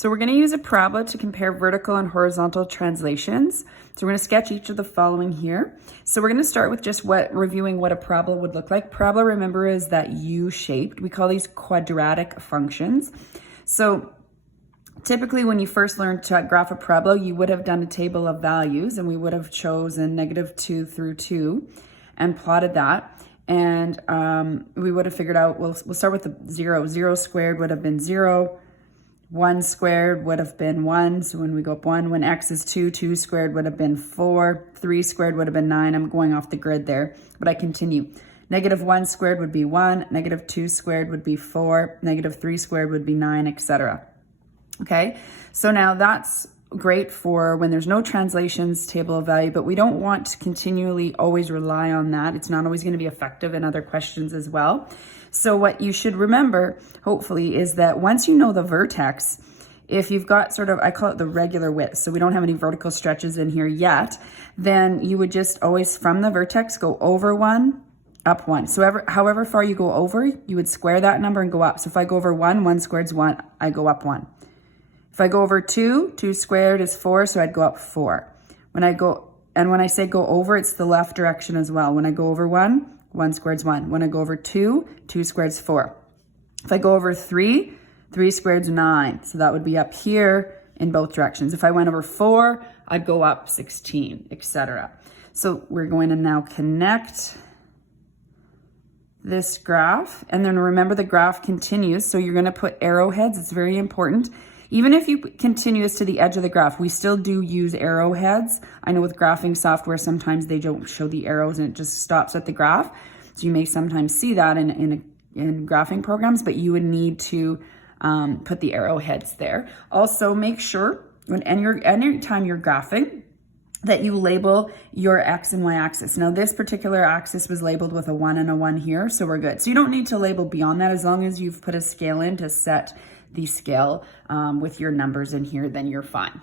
So we're going to use a parabola to compare vertical and horizontal translations. So we're going to sketch each of the following here. So we're going to start with just reviewing what a parabola would look like. Parabola, remember, is that U-shaped. We call these quadratic functions. So typically when you first learned to graph a parabola, you would have done a table of values, and we would have chosen -2 through 2 and plotted that. And we would have figured out, we'll start with the 0. 0 squared would have been 0. 1 squared would have been 1, so when we go up 1, when x is 2, 2 squared would have been 4, 3 squared would have been 9. I'm going off the grid there, but I continue. -1 squared would be 1, -2 squared would be 4, -3 squared would be 9, etc. Okay, so now that's great for when there's no translations table of value, but we don't want to continually always rely on that. It's not always going to be effective in other questions as well. So what you should remember, hopefully, is that once you know the vertex, if you've got sort of, I call it the regular width, so we don't have any vertical stretches in here yet, then you would just always, from the vertex, go over 1, up 1. So however far you go over, you would square that number and go up. So if I go over 1, 1 squared is 1, I go up 1. If I go over 2, 2 squared is 4, so I'd go up 4. When I say go over, it's the left direction as well. When I go over 1, 1 squared is 1. When I go over 2, 2 squared is 4. If I go over 3, 3 squared is 9. So that would be up here in both directions. If I went over 4, I'd go up 16, etc. So we're going to now connect this graph. And then remember, the graph continues. So you're going to put arrowheads. It's very important. Even if you continue this to the edge of the graph, we still do use arrowheads. I know with graphing software, sometimes they don't show the arrows and it just stops at the graph. So you may sometimes see that in graphing programs, but you would need to put the arrowheads there. Also, make sure anytime you're graphing that you label your X and Y axis. Now this particular axis was labeled with a 1 and a 1 here, so we're good. So you don't need to label beyond that. As long as you've put a scale in to set the scale with your numbers in here, then you're fine.